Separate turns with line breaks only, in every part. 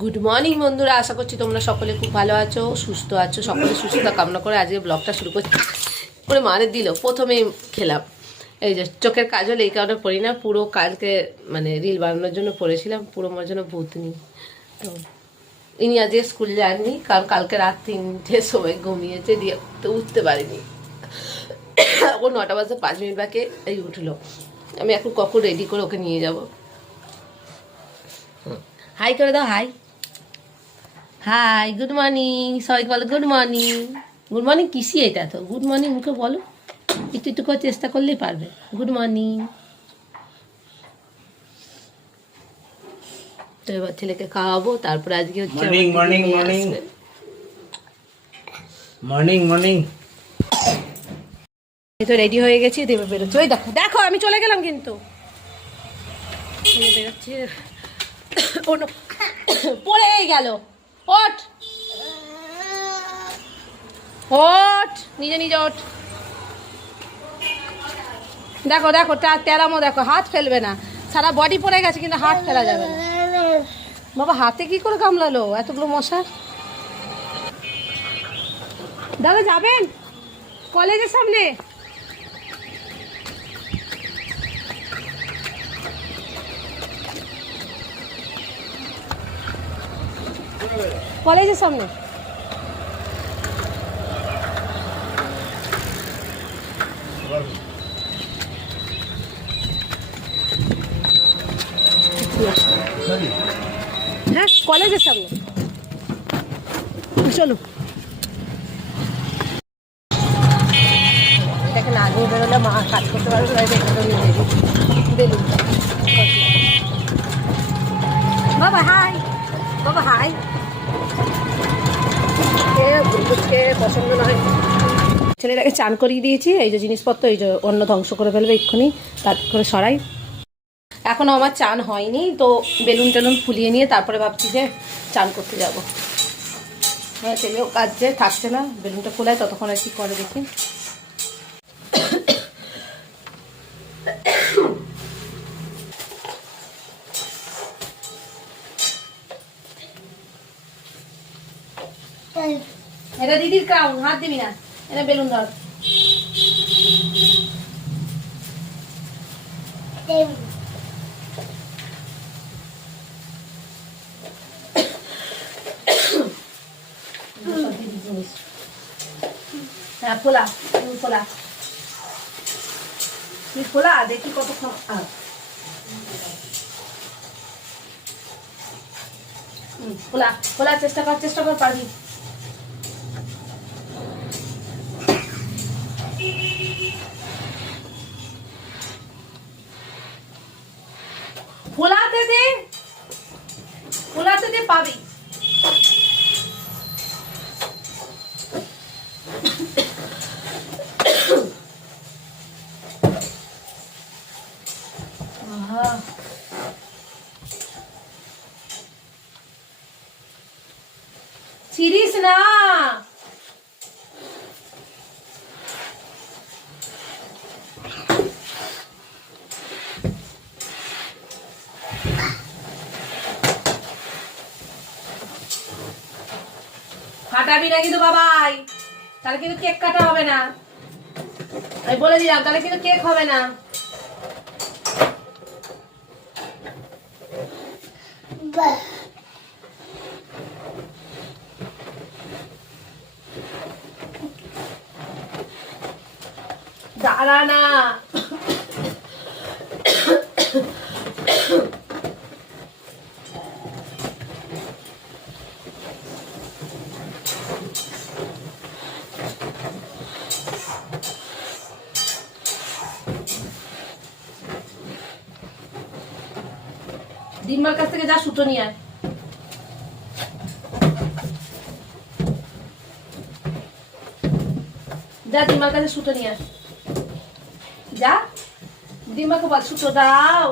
Good morning বন্ধুরা। আশা করছি তোমরা সকলে খুব ভালো আছো সুস্থ আছো। সকলে সুস্থতা কামনা করে আজকে ব্লগটা শুরু করছি। করে মারে দিল। প্রথমেই খেলাম। এই যে চোখের কাজল এই কারণে পড়ি না। পুরো কালকে মানে রিল বানানোর জন্য পড়েছিলাম। পুরো আমার জন্য ভূতনি। তো ইনি আজকে স্কুল যাননি কারণ কালকে রাত তিনটের সময় ঘুমিয়েছে দিয়ে তো উঠতে পারিনি। ও নটা বাজে পাঁচ মিনিট বাকে এই উঠল। আমি এখন কখন রেডি করে ওকে নিয়ে যাব। হাই করে দাও হাই হাই গুড মর্নিং সবাইকে বলো গুড মর্নিং গুড মর্নিং কিসি এটা তো? গুড মর্নিং মুখে বলো। একটু একটু করে চেষ্টা করলেই পারবে। গুড মর্নিং তো এবার ছেলেকে খাওয়াবো তারপরে আজকে হচ্ছে
morning.
আসবে।
মর্নিং মর্নিং
এই তো রেডি হয়ে গেছি দেবে বেরোচ্ছে। ওই দেখো দেখো আমি চলে গেলাম কিন্তু। বেরোচ্ছে। no, গেল। ওঠ। ওঠ। নিজে নিজে ওঠ। দেখো দেখো তেরামো দেখো, হাত ফেলবে না। সারা বডি পড়ে গেছে, কিন্তু হাত ফেলা যাবে বাবা, হাতে কি করে কামড়ালো? এতগুলো মশা। দাদা, যাবেন? কলেজের সামনে? কলেজের সামনে। হ্যাঁ কলেজের সামনে। চলো। দেখেন আগে বেরোলে মা কাজ করতে পারবে না বেলুন। বাবা, হাই। বাবা, হাই। পছন্দ নয় ছেলেটাকে চান করিয়ে দিয়েছি, এই যে জিনিসপত্র, এই যে অন্য ধ্বংস করে ফেলবে এক্ষুনি, তার করে সরাই। এখনও আমার চান হয়নি, তো বেলুন টেলুন ফুলিয়ে নিয়ে তারপরে ভাবছি যে চান করতে যাব। হ্যাঁ ছেলেও কাজে থাকছে না, বেলুনটা ফুলায়, ততক্ষণ আর কি করে দেখি এটা দিদির ক্রাউন হাত দিবি না। এটা বেলুন ধর। হ্যাঁ তুমি ফোলা। তুই ফোলা দেখি কতক্ষণ। হুম, ফোলা ফোলা চেষ্টা কর চেষ্টা কর পারবি। ফাটাবি না কিন্তু বাবাই? তাহলে কিন্তু কেক কাটা হবে না। আমি বলে দিলাম, তাহলে কিন্তু কেক হবে না। দাঁড়া না দিনমার কাছ থেকে যা সুতো নিয়ে আয় যা দিনমার কাছে সুতো নিয়ে আয় যা দিমাকে বল সুতো দাও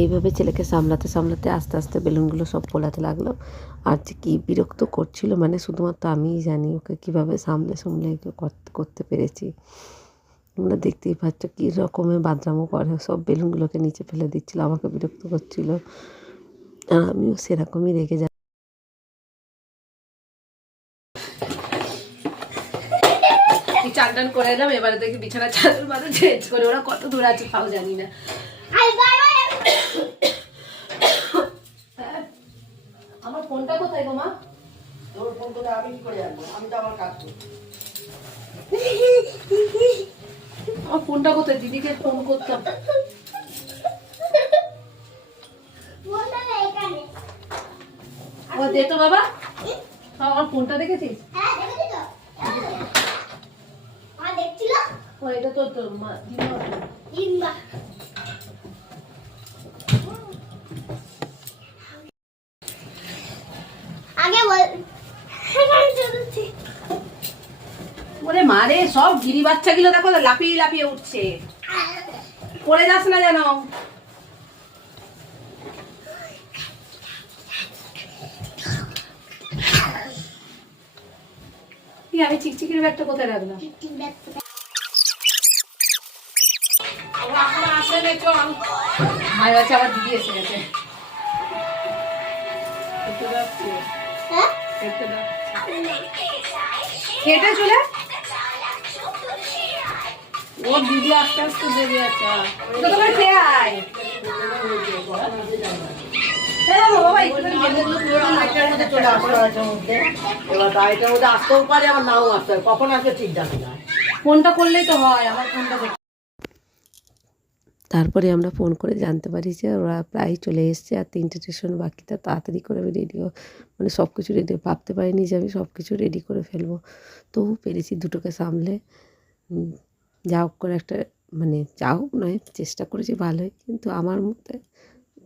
এইভাবে ছেলেকে সামলাতে সামলাতে আস্তে আস্তে বেলুনগুলো সব ফোলাতে লাগল। আর যে কী বিরক্ত করছিল মানে শুধুমাত্র আমিই জানি ওকে কীভাবে সামলে সামলে করতে পেরেছি। তোমরা দেখতেই পাচ্ছ কী রকমের বাদরামো করে। সব বেলুনগুলোকে নিচে ফেলে দিচ্ছিল, আমাকে বিরক্ত করছিল। আর আমিও সেরকমই রেখে যাই চান টান করে এলাম এবারে দেখি বিছানা চাদর মাদর চেঞ্জ করে। ওরা কত দূর আছে তাও জানি না। আমার ফোনটা কোথায় গো মা?
তোর ফোন করে আমি কি করে জানব? আমি তো আমার কাজ করি।
আমার ফোনটা কোথায়? দিদিকে ফোন করতাম ও দে তো বাবা। হ্যাঁ, আমার ফোনটা দেখেছিস? ও এটা তো তোর মা দিদিমা।
আগে বল।
ওরে মারে সব গিরি বাচ্চাগুলো দেখো লাফিয়ে লাফিয়ে উঠছে। পড়ে যাস না যেন। কি, আমি চিকচিকির ব্যাগটা কোথায় রাখলাম? দিদি। খেটে চলে? ও দিদি আস্তে আস্তে দেবে আচ্ছা খেয়ে আয়? তারপরে আমরা ফোন করে জানতে পারি যে ওরা প্রায় চলে এসছে আর তিনটে স্টেশন বাকি, তা তাড়াতাড়ি করে আমি রেডিও মানে সব কিছু রেডি ভাবতে পারিনি যে আমি সব কিছু রেডি করে ফেলব। তবু পেরেছি দুটোকে সামলে। যা হোক করে একটা মানে যা হোক নয়, চেষ্টা করেছি ভালোই, কিন্তু আমার মতে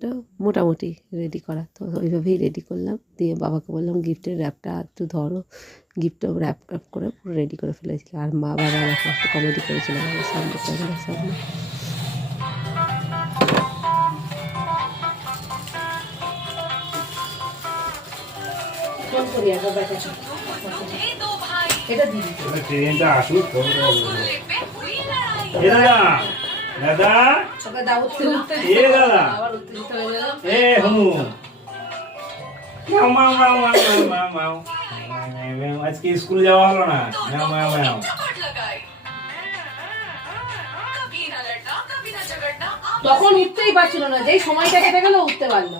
ওটা মোটামুটি রেডি করা। তো ওইভাবেই রেডি করলাম। দিয়ে বাবাকে বললাম গিফটের র্যাপটা একটু ধরো। গিফটটা র্যাপ ট্যাপ করে পুরো রেডি করে ফেলেছিল আর মা বাবা আমাকে একটু কমেডি করেছিল আমার সামনে ক্যামেরার সামনে। এটা দিবি
ট্রেনটা আসুক ফোন করে বলব। এ দাদা দাদা দাদা। আজকে স্কুল যাওয়া হলো না।
তখন উঠতেই পারছিল না যেই সময়টা কেটে গেল উঠতে পারল।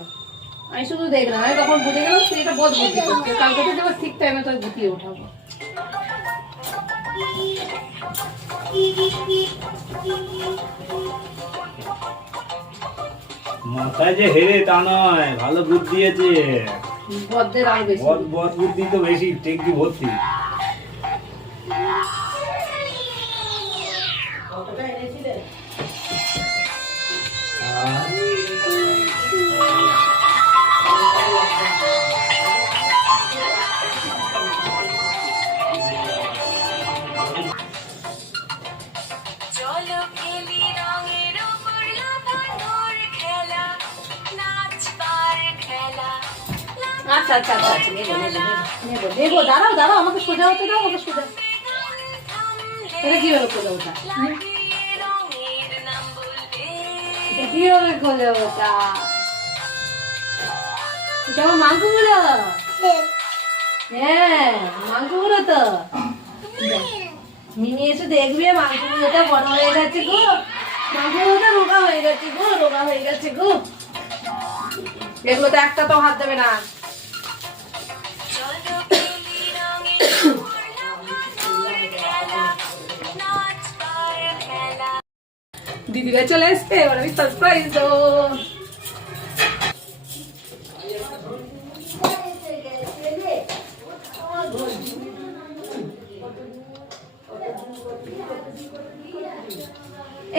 আমি শুধু দেখলাম আমি তখন বুঝে গেলাম তুই এটা বোধ বুঝতে পারছি কালকে তো তোমার ঠিক টাইমে তোর গুটিয়ে ওঠাবো
মাথায় যে হেরে তা নয় ভালো বুদ্ধি
দিয়েছে
বদ বদ বুদ্ধি তো বেশি টেকদি ভর্তি
কতটা
আচ্ছা আচ্ছা আচ্ছা নেব নেব নেব দাঁড়াও দাঁড়াও, আমাকে সোজা হতে দাও, আমাকে সোজা। এটা ওটা? ওটা? হ্যাঁ তো। এসে দেখবে হয়ে গেছে গো। মাংসগুলোটা রোগা হয়ে গেছে গো, রোগা হয়ে গেছে গো। একটা তো হাত দেবে না। দিদিরা চলে এসছে এবার আমি সারপ্রাইজ দেবো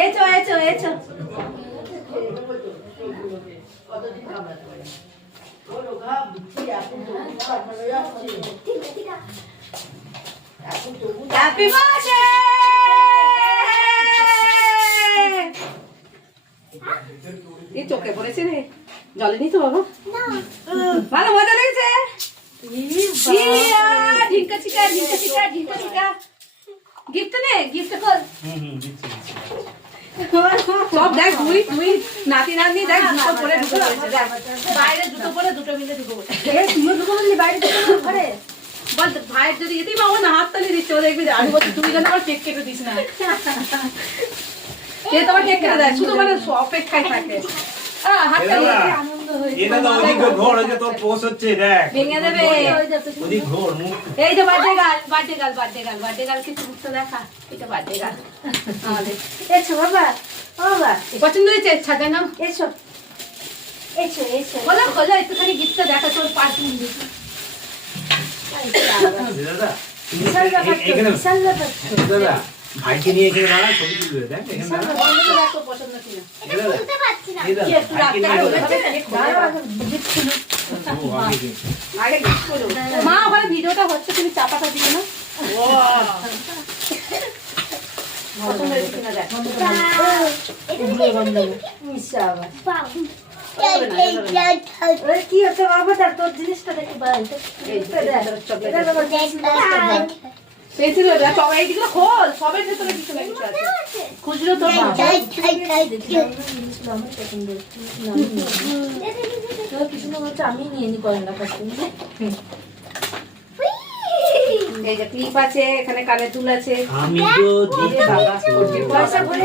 এচো এচো এচো
ওর ওগা বুঝছি এখন তো পাঠানো যাচ্ছে এখন তবু
হ্যাপি বার্থডে এই চোখে পড়েছে রে। জলে নি তো বাবা। ভালো মজা লেগেছে। ঢিঙ্কা চিকা ঢিঙ্কা চিকা ঢিঙ্কা চিকা গিফট নে? গিফট কর
হুম হুম দিচ্ছি দিচ্ছি।
সব দেখ দুই দুই নাতি নাতনি দেখ দুটো পরে দুটো পরেছে দেখ। বাইরে দুটো পরে দুটো মিলে দুটো
তুইও বললি বাইরে
বল ভাইয়ের যদি এতেই বাবা না হাত তালি দিচ্ছে ও দেখবি আমি বলছি তুমি যেন আমার কেক কেটে দিস না। তোমার কেক দেয় শুধু মানে অপেক্ষায় থাকে।
দেখ।
ভেঙে দেবে।
ওদিক ঘোর। মুখ।
এই যে বার্থডে গাল বার্থডে গাল বার্থডে গাল বার্থডে গাল কিছু মুখটা দেখা। এটা বার্থডে গাল আমাদের।
এসো বাবা। বাবা।
পছন্দ হয়েছে? ছাদে নাম
এসো। এসো এসো।
খোলো খোলো একটুখানি গিফটটা দেখা তোর দিয়েছি
দাদা। দাদা ভাইকে নিয়ে এখানে দাঁড়া ছবি তুলবে দেখ এখানে দাঁড়া
পছন্দ কিনা। মা ওখানে ভিডিওটা হচ্ছে তুমি চাপাটা দিও না
কি হচ্ছে বাবা তার তোর জিনিসটা দেখি
পেন্সিল সবাই খোল সবের ভেতরে কিছু না আছে। খুচরো।
আমি নিয়ে। কিছু না হচ্ছে আমি নিয়ে নি করেন না ফার্স্ট
এই যে ক্লিপ আছে এখানে কানে দুল আছে।
আমি
বাবা,
পয়সা ভরে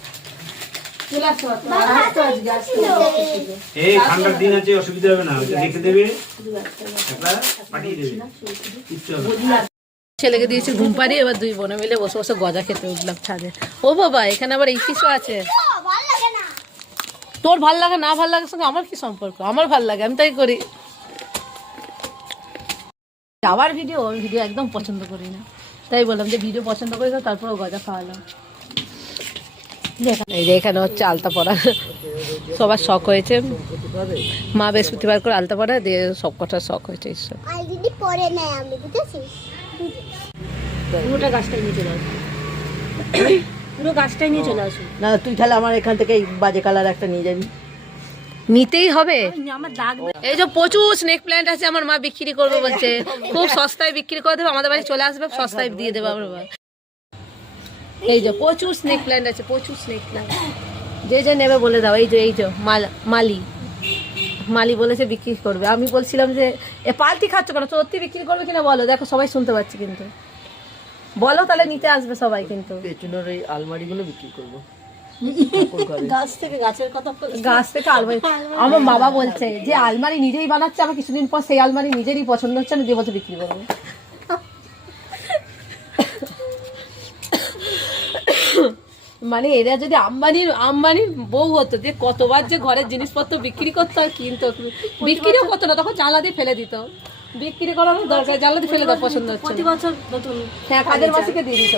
ছেলেকে দিয়েছি ঘুম পাড়িয়ে, এবার দুই বোনে মিলে বসে বসে গজা খেতে উঠলাম ছাদে। ও বাবা, এখানে আবার এই কিছু আছে? তোর ভালো লাগে না, ভালো লাগার সঙ্গে আমার কি সম্পর্ক? আমার ভালো লাগে, আমি তাই করি। আবার ভিডিও ভিডিও একদম পছন্দ করি না। তাই বললাম যে ভিডিও পছন্দ করি তারপর গজা খাওয়ালাম। এই যে এখানে হচ্ছে আলতা পড়া। সবার শখ হয়েছে। মা বৃহস্পতিবার করে আলতা পড়া দিয়ে সব কটা শখ হয়েছে ঈশ্বর
নেয় আমি বুঝেছিস?
পুরোটা গাছটাই নিয়ে চলে পুরো গাছটাই নিয়ে চলে আসো।
না তুই তাহলে আমার এখান থেকে বাজে কালার একটা নিয়ে যাবি।
নিতেই হবে। এই যে প্রচুর স্নেক প্ল্যান্ট আছে আমার মা বিক্রি করবে বলছে। খুব সস্তায় বিক্রি করে দেবে আমাদের বাড়ি চলে আসবে সস্তায় দিয়ে দেবে আমার এই যে প্রচুর স্নেক প্ল্যান্ট আছে প্রচুর স্নেক প্ল্যান্ট যে যে নেবে বলে দাও এই যে এই যে মাল মালি। মালি বলেছে বিক্রি করবে। আমি বলছিলাম যে এ পালতি খাচ্ছ কেন? সত্যি বিক্রি করবে কিনা বলো? দেখো সবাই শুনতে পাচ্ছি কিন্তু। বলো তাহলে নিতে আসবে সবাই কিন্তু।
পেছনের এই আলমারিগুলো বিক্রি করব।
গাছ থেকে গাছের কথা
গাছ থেকে আলমারি। আমার বাবা বলছে যে আলমারি নিজেই বানাচ্ছে আমার কিছুদিন পর সেই আলমারি নিজেরই পছন্দ হচ্ছে আমি দিয়ে বছর বিক্রি করব। মানে এরা যদি আম্বানির আম্বানির বউ হতো যে কতবার যে ঘরের জিনিসপত্র বিক্রি করতো আর কিনতো বিক্রিও করতো না তখন জানলা দিয়ে ফেলে দিত। বিক্রি করার দরকার জানলা দিয়ে ফেলে দেওয়া পছন্দ হচ্ছে
প্রতি বছর নতুন
হ্যাঁ কাজের মাসিকে দিয়ে দিত?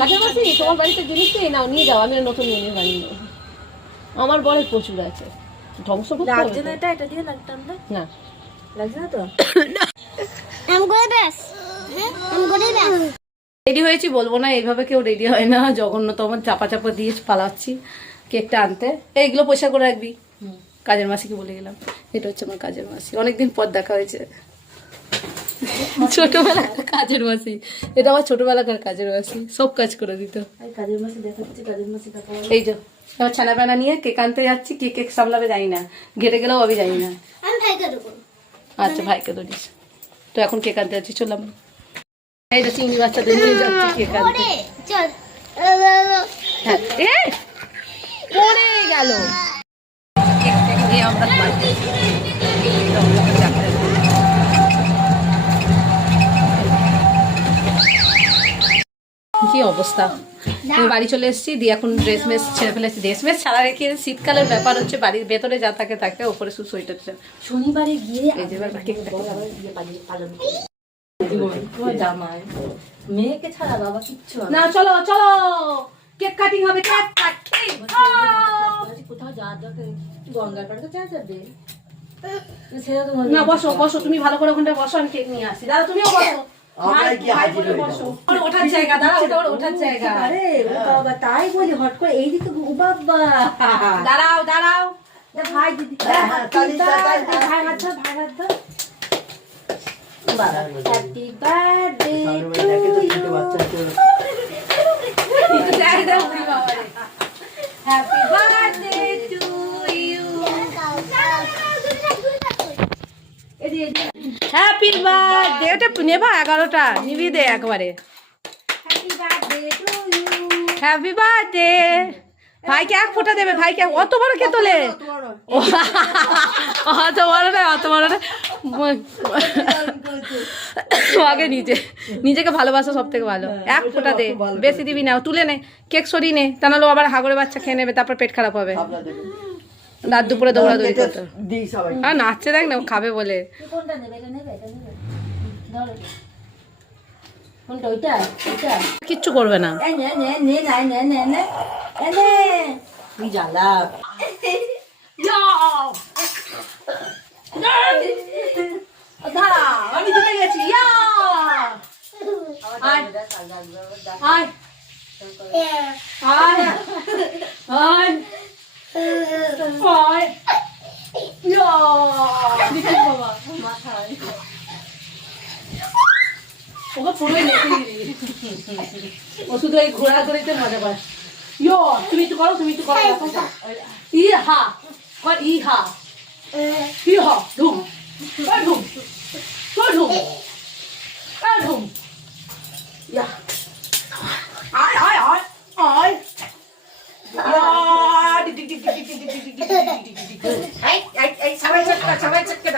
কাজের মাসি তোমার বাড়িতে জিনিস নেই নাও নিয়ে যাও আমি নতুন নিয়ে নিয়ে বানিয়ে আমার বরের প্রচুর আছে। ধ্বংস করতে
লাগছে না এটা এটা দিয়ে লাগতো আমরা
না।
লাগছে না তো?
আম করে ব্যাস আম করে ব্যাস
রেডি হয়েছি বলব না এইভাবে কেউ রেডি হয় না। জঘন্যতম চাপা চাপা দিয়ে পালাচ্ছি কেকটা আনতে। এইগুলো পয়সা করে রাখবি। কাজের মাসিকে বলে গেলাম। এটা হচ্ছে আমার কাজের মাসি। অনেকদিন পর দেখা হয়েছে। ছোটবেলাকার কাজের মাসি। এটা আমার ছোটবেলাকার কাজের মাসি। সব কাজ করে দিত।
এই
যে ছানা পানা নিয়ে কেক আনতে যাচ্ছি কে কেক সামলাবে জানি না। ঘেটে গেলেও আমি জানি না। আচ্ছা ভাইকে ধরিস। তো এখন কেক আনতে যাচ্ছি চললাম এই যে চিংড়ি বাচ্চাদের নিয়ে যাচ্ছি আনতে
চল।
হ্যাঁ। পড়ে গেল। কি অবস্থা? আমি বাড়ি চলে এসেছি দিয়ে এখন ড্রেস মেস ছেড়ে ফেলেছি। ড্রেস মেস ছাড়া রেখে শীতকালের ব্যাপার হচ্ছে বাড়ির ভেতরে যা থাকে থাকে ওপরে শুধু সোয়েটার
শনিবারে গিয়ে মেয়েকে ছাড়া বাবা কিচ্ছু
না চলো চলো। কেক কাটিং হবে কেক কাটিং।
কোথাও যাওয়ার দরকার গঙ্গার পাড়ে তো চা যাবে
না বসো বসো তুমি ভালো করে ওখানটা বসো আমি কেক নিয়ে আসি। দাদা তুমিও বসো।
আমরা
ভাই-
গিয়ে
ভাই
হাজির
বলে বসো। ওর ওঠার জায়গা দাদা ওটা ওর ওঠার জায়গা।
আরে ও বাবা তাই বলি হট করে এইদিকে বাবা।
দাঁড়াও দাঁড়াও।
ভাই দিদি
হ্যাঁ, হ্যাঁ।
ভাই হাত ধর ভাই হাত ধর happy birthday
happy birthday to
you
happy birthday ওটা নেবা এগারোটা, নিবি দে একবারে।
হ্যাপি বার্থডে
ভাইকে এক ফোঁটা দেবে, ভাইকে অত বড় কে তোলে? অত বড় না, অত বড় না। আগে নিজে নিজেকে ভালোবাসা সব থেকে ভালো এক ফোটা দে বেশি দিবি না তুলে নে কেক সরিয়ে নে তা নাহলে আবার হাগরে বাচ্চা খেয়ে নেবে তারপর পেট খারাপ হবে। রাত দুপুরে দৌড়া
দৌড়ি
করতো আর নাচছে দেখ না খাবে বলে। কিচ্ছু করবে না।
জ্বালা।
দাঁড়া, আমি জিতে গেছি ওষুধ ওই মজা পায়। ইয়, তুমি তো করো, তুমি তো করো। ইহা ইহা। এই ঘোরাঘুরিতে মজা পায় ইয়ো তুমি একটু করো তুমি একটু করো ইহা কর ইহা ইহা ধুম কর ধুম কর ধুম কর ধুম ইয়া আয় আয় আয় আয় ইয়া ডিক ডিক ডিক ডিক ডিক ডিক ডিক ডিক ডিক ডিক ডিক ডিক ডিক এই এই এই সবাই চেক কর সবাই চেক কর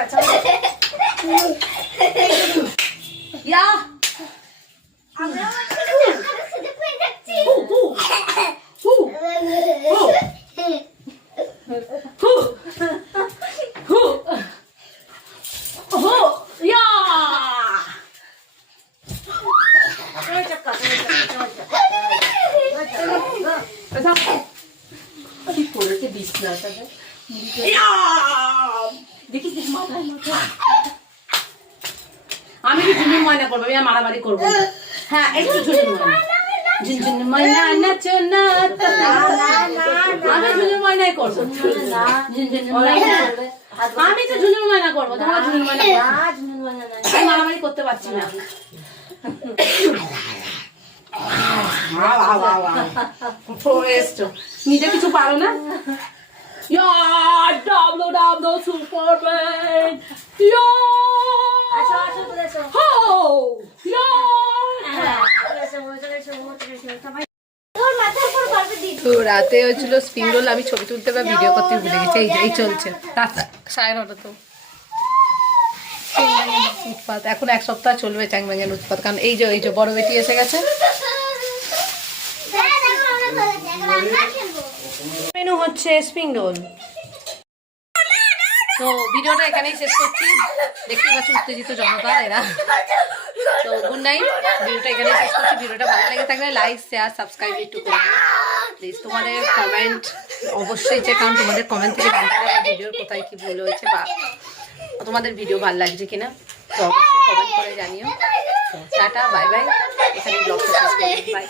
হ্যাঁ একটু না আমি আমি তো ঝুলুর ময়না করব তোমরা মারামারি করতে পারছি না নিজে কিছু পারো না Yeah, double double superman. Yeah.
আসো আসো চলে এসো
হো
চলে এসো চলে এসো চলে এসো সবাই।
তোর মাথার উপর পারবে দিদি
তো রাতে হয়েছিল স্প্রিং রোল আমি ছবি তুলতে বা ভিডিও করতে ভুলে গেছি এই এই চলছে। রাত সাড়ে নটা তো। উৎপাত এখন এক সপ্তাহ চলবে চ্যাংম্যাঙের উৎপাত কারণ এই যে এই যে বড় বেটি এসে গেছে।
হ্যাঁ
মেনু হচ্ছে স্প্রিং রোল তো ভিডিওটা এখানেই শেষ করছি। দেখতেই পাচ্ছি উত্তেজিত জনতা এরা। তো গুড নাইট ভিডিওটা এখানেই শেষ করছি। ভিডিওটা ভালো লেগে থাকলে লাইক শেয়ার সাবস্ক্রাইব একটু করবে প্লিজ তোমাদের কমেন্ট অবশ্যই যে কারণ তোমাদের কমেন্ট থেকে জানতে পারবে ভিডিওর কোথায় কী ভুল হয়েছে বা তোমাদের ভিডিও ভালো লাগছে কিনা। তো অবশ্যই কমেন্ট করে জানিও। টাটা বাই বাই এখানে ব্লগটা শেষ করি বাই